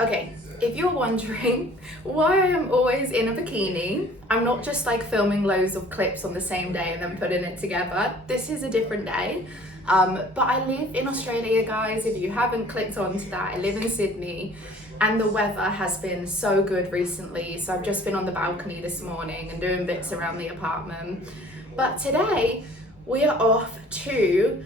Okay, if you're wondering why I am always in a bikini, I'm not just like filming loads of clips on the same day and then putting it together. This is a different day. But I live in Australia, guys. If you haven't clicked onto that, I live in Sydney and the weather has been so good recently. So I've just been on the balcony this morning and doing bits around the apartment. But today we are off to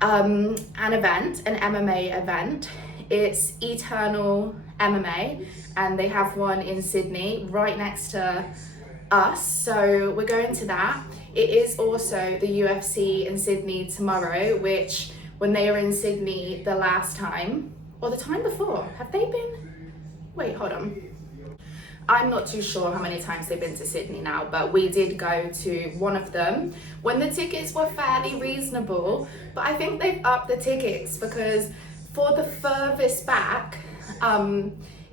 an event, an MMA event. It's Eternal MMA and they have one in Sydney right next to us, so we're going to that. It is also the UFC in Sydney tomorrow, which when they were in Sydney the last time, or the time before, have they been? Wait, hold on. I'm not too sure how many times they've been to Sydney now, but we did go to one of them when the tickets were fairly reasonable, but I think they've upped the tickets because for the furthest back,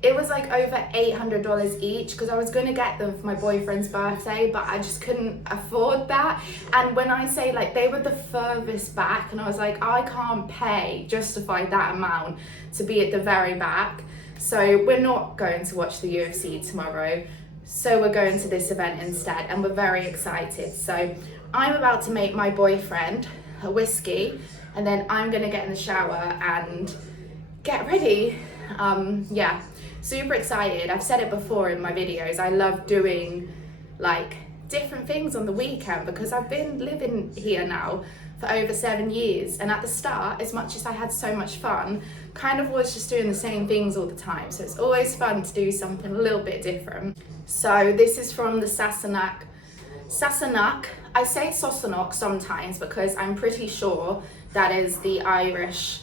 it was like over $800 each because I was going to get them for my boyfriend's birthday, but I just couldn't afford that. And when I say like they were the furthest back and I was like, I can't justify that amount to be at the very back. So we're not going to watch the UFC tomorrow. So we're going to this event instead and we're very excited. So I'm about to make my boyfriend a whiskey and then I'm going to get in the shower and get ready. Yeah, super excited. I've said it before in my videos. I love doing like different things on the weekend because I've been living here now for over 7 years. And at the start, as much as I had so much fun, kind of was just doing the same things all the time. So it's always fun to do something a little bit different. So this is from the Sassenach. I say Sassenach sometimes because I'm pretty sure that is the Irish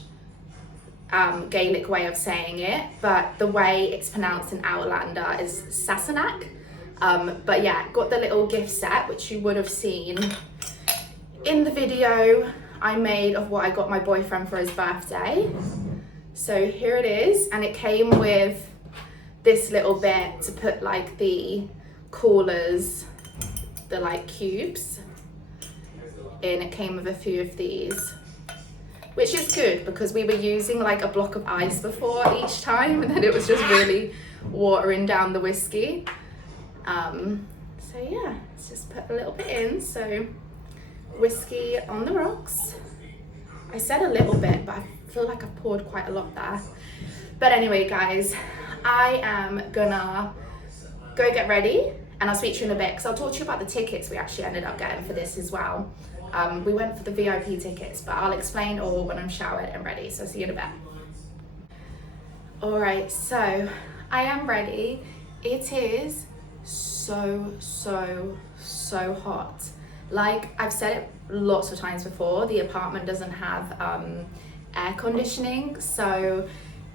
Gaelic way of saying it, but the way it's pronounced in Outlander is Sassenach. But yeah, got the little gift set which you would have seen in the video I made of what I got my boyfriend for his birthday. So here it is, and it came with this little bit to put like the coolers, the like cubes in. It came with a few of these, which is good because we were using like a block of ice before each time and then it was just really watering down the whiskey. So yeah, let's just put a little bit in. So whiskey on the rocks. I said a little bit, but I feel like I've poured quite a lot there. But anyway, guys, I am gonna go get ready and I'll speak to you in a bit because I'll talk to you about the tickets we actually ended up getting for this as well. We went for the VIP tickets, but I'll explain all when I'm showered and ready, so see you in a bit. All right, so I am ready. It is so hot. Like I've said it lots of times before, the apartment doesn't have air conditioning, so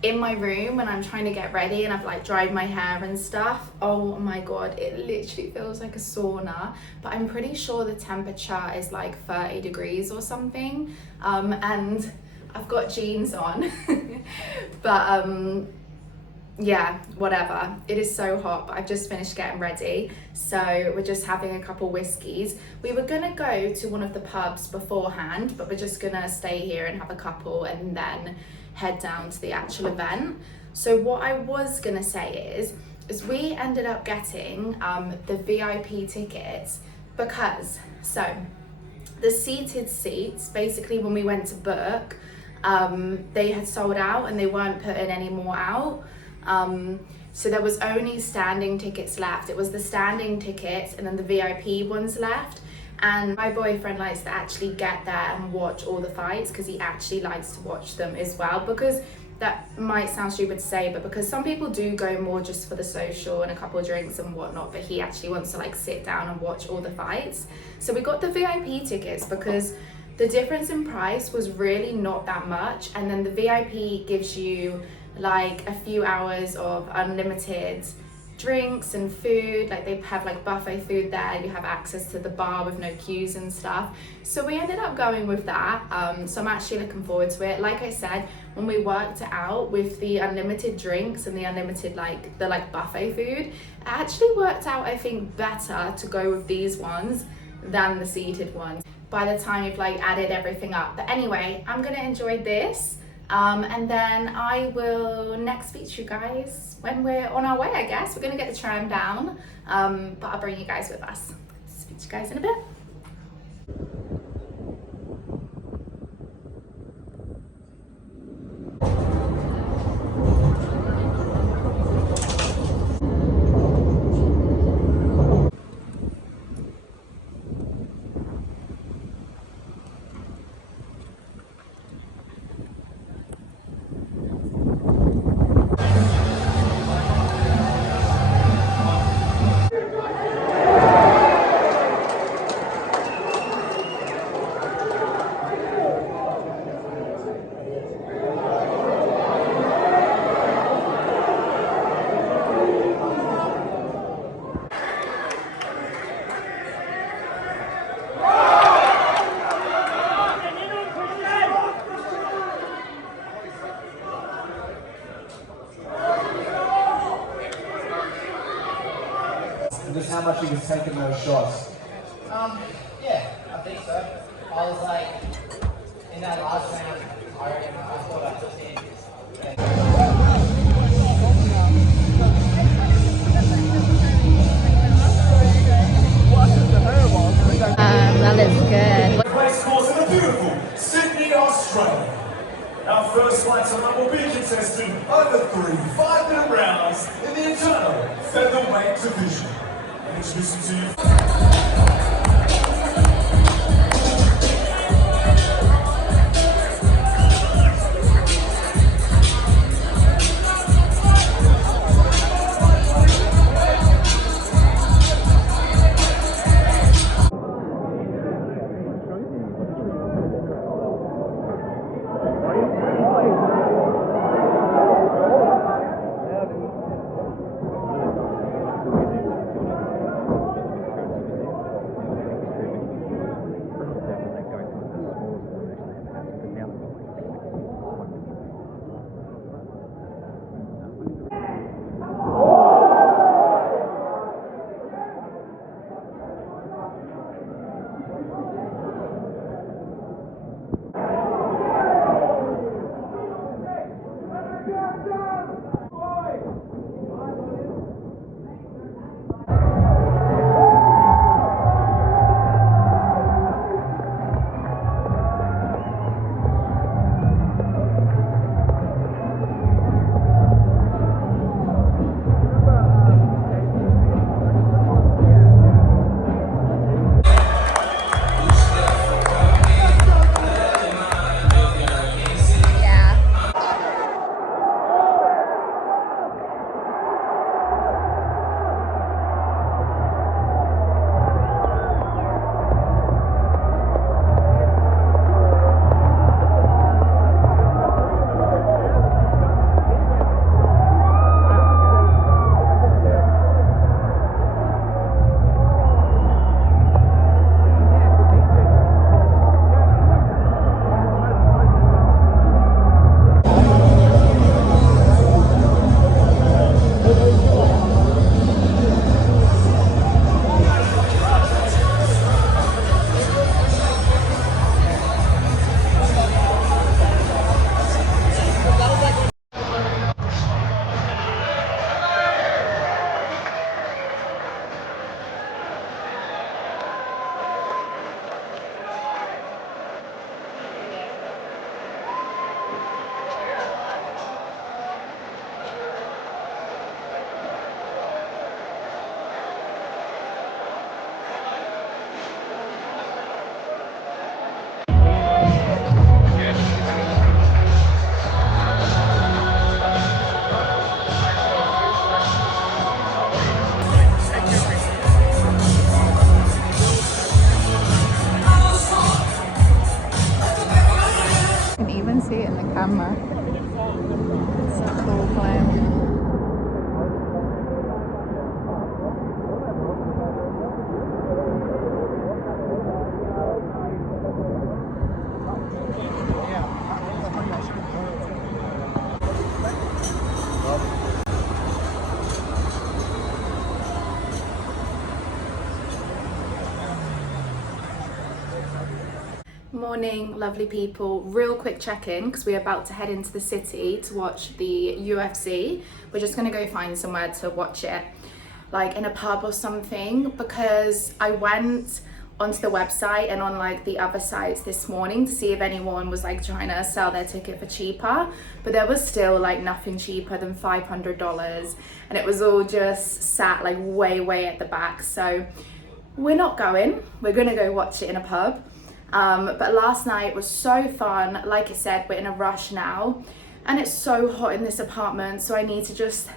in my room when I'm trying to get ready and I've like dried my hair and stuff, oh my god, it literally feels like a sauna. But I'm pretty sure the temperature is like 30 degrees or something, and I've got jeans on. But yeah, whatever, it is so hot. But I've just finished getting ready, so we're just having a couple whiskeys. We were gonna go to one of the pubs beforehand, but we're just gonna stay here and have a couple and then head down to the actual event. So what I was gonna say is we ended up getting the VIP tickets because, so the seated seats, basically when we went to book, they had sold out and they weren't putting any more out. So there was only standing tickets left. It was the standing tickets and then the VIP ones left. And my boyfriend likes to actually get there and watch all the fights because he actually likes to watch them as well, because that might sound stupid to say, but because some people do go more just for the social and a couple of drinks and whatnot, but he actually wants to like sit down and watch all the fights. So we got the VIP tickets because the difference in price was really not that much, and then the VIP gives you like a few hours of unlimited drinks and food. Like they have like buffet food there, you have access to the bar with no queues and stuff. So we ended up going with that. So I'm actually looking forward to it. Like I said, when we worked it out with the unlimited drinks and the unlimited like the buffet food, it actually worked out, I think, better to go with these ones than the seated ones by the time you've like added everything up. But anyway, I'm gonna enjoy this. And then I will next speak to you guys when we're on our way, I guess. We're gonna get the tram down, but I'll bring you guys with us. Speak to you guys in a bit. And just how much he was taking those shots. Yeah, I think so. I was like, in that last round, I reckon I thought I took in. That looks good. Race course in the beautiful Sydney, Australia. Our first fight's a will be contesting over 3 5-minute rounds in the Eternal featherweight division. And introducing to you. Morning, lovely people. Real quick check-in because we're about to head into the city to watch the UFC. We're just gonna go find somewhere to watch it, like in a pub or something, because I went onto the website and on like the other sites this morning to see if anyone was like trying to sell their ticket for cheaper, but there was still like nothing cheaper than $500, and it was all just sat like way at the back. So we're not going, we're gonna go watch it in a pub. But last night was so fun. Like I said, we're in a rush now and it's so hot in this apartment, so I need to just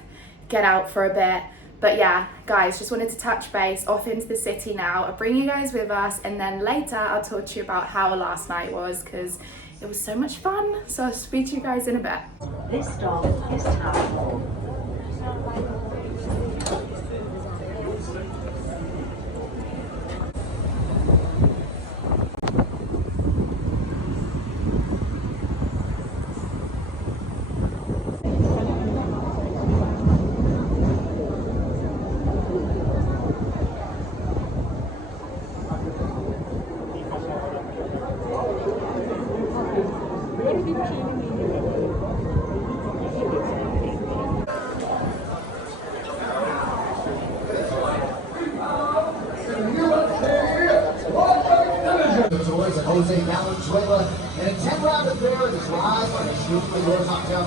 get out for a bit. But yeah, guys, just wanted to touch base, off into the city now. I'll bring you guys with us, and then later I'll talk to you about how last night was, because it was so much fun. So I'll speak to you guys in a bit. This stop is Tower Hall. Jose Valenzuela, and a 10-round affair is live on the Shoot for Your Cocktail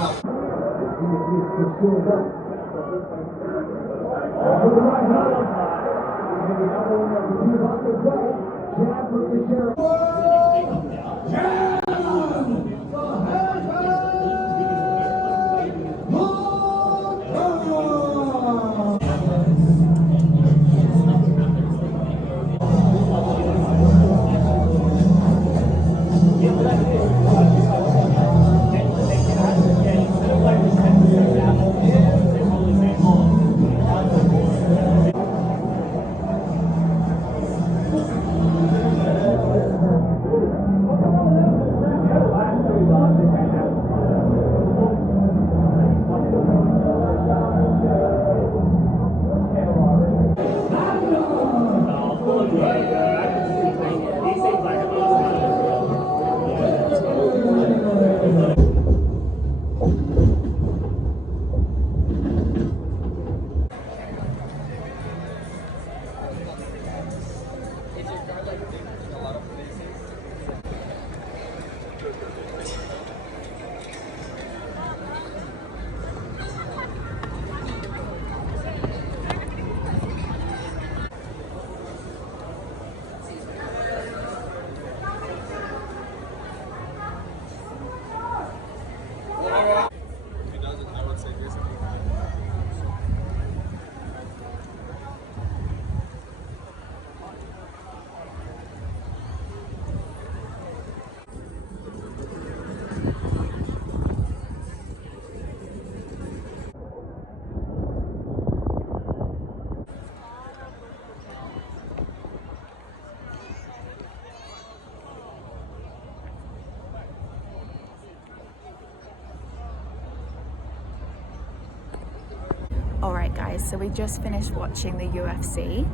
Alright guys, so we just finished watching the UFC.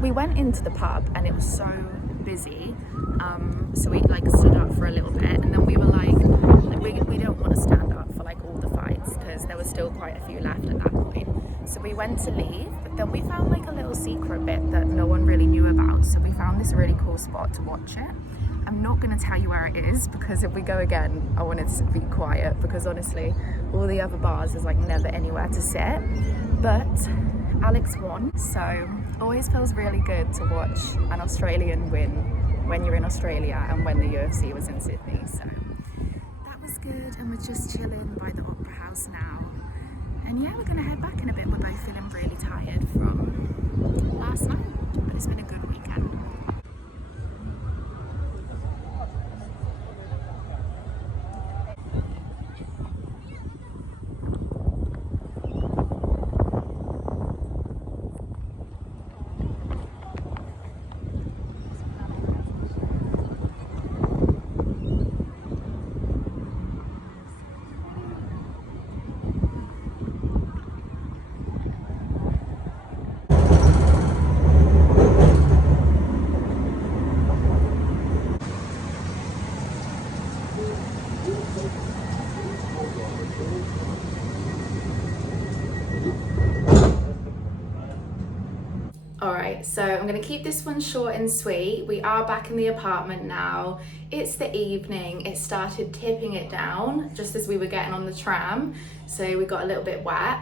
We went into the pub and it was so busy, so we like stood up for a little bit, and then we were like we don't want to stand up for like all the fights because there was still quite a few left at that point. So we went to leave, but then we found like a little secret bit that no one really knew about. So we found this really cool spot to watch it. I'm not going to tell you where it is because if we go again, I wanted to be quiet, because honestly, all the other bars is like never anywhere to sit. But Alex won, so always feels really good to watch an Australian win when you're in Australia and when the UFC was in Sydney. So that was good, and we're just chilling by the Opera House now. And yeah, we're going to head back in a bit. We're both feeling really tired from last night, but it's been a good weekend. Alright, so I'm going to keep this one short and sweet. We are back in the apartment now. It's the evening. It started tipping it down just as we were getting on the tram. So we got a little bit wet.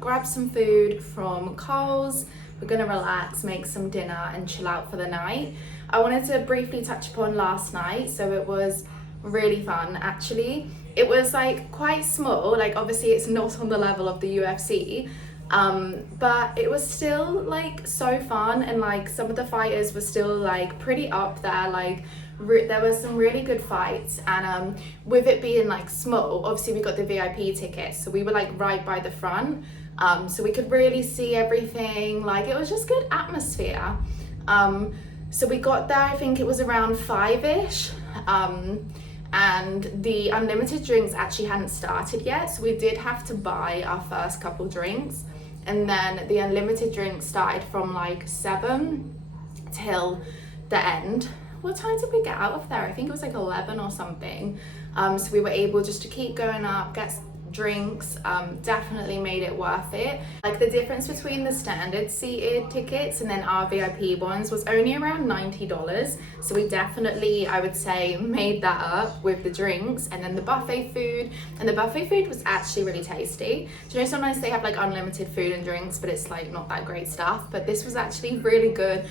Grabbed some food from Coles. We're going to relax, make some dinner and chill out for the night. I wanted to briefly touch upon last night. So it was really fun actually. It was like quite small. Like obviously it's not on the level of the UFC. But it was still like so fun, and like some of the fighters were still like pretty up there. Like there were some really good fights, and with it being like small, obviously we got the VIP tickets, so we were like right by the front, so we could really see everything. Like it was just good atmosphere. So we got there, I think it was around 5ish, and the unlimited drinks actually hadn't started yet, so we did have to buy our first couple drinks. And then the unlimited drinks started from like 7 till the end. What time did we get out of there? I think it was like 11 or something. So we were able just to keep going up, get drinks. Definitely made it worth it. Like the difference between the standard seated tickets and then our VIP ones was only around $90. So we definitely, I would say, made that up with the drinks and then the buffet food. And the buffet food was actually really tasty. Do you know sometimes they have like unlimited food and drinks, but it's like not that great stuff. But this was actually really good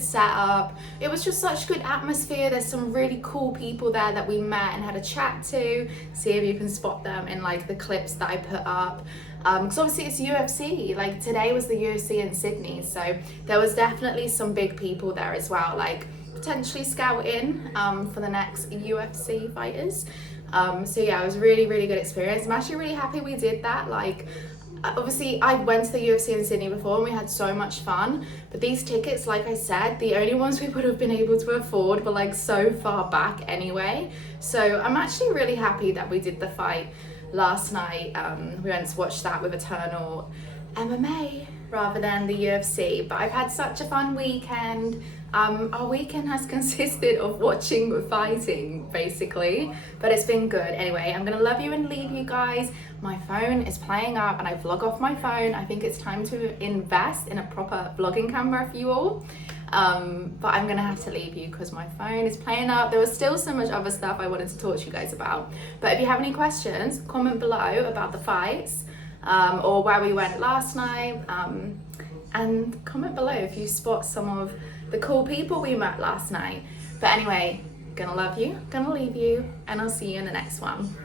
setup. It was just such good atmosphere. There's some really cool people there that we met and had a chat to. See if you can spot them in like the clips that I put up. Because obviously it's UFC. Like today was the UFC in Sydney, so there was definitely some big people there as well, like potentially scouting for the next UFC fighters. So yeah, it was really good experience. I'm actually really happy we did that. Like obviously I went to the UFC in Sydney before and we had so much fun, but these tickets, like I said, the only ones we would have been able to afford were like so far back anyway. So I'm actually really happy that we did the fight last night. We went to watch that with Eternal MMA rather than the UFC, but I've had such a fun weekend. Our weekend has consisted of watching fighting basically, but it's been good. Anyway, I'm gonna love you and leave you guys. My phone is playing up and I vlog off my phone. I think it's time to invest in a proper vlogging camera for you all. But I'm gonna have to leave you because my phone is playing up. There was still so much other stuff I wanted to talk to you guys about, but if you have any questions, comment below about the fights, or where we went last night, and comment below if you spot some of the cool people we met last night. But anyway, gonna love you, gonna leave you, and I'll see you in the next one.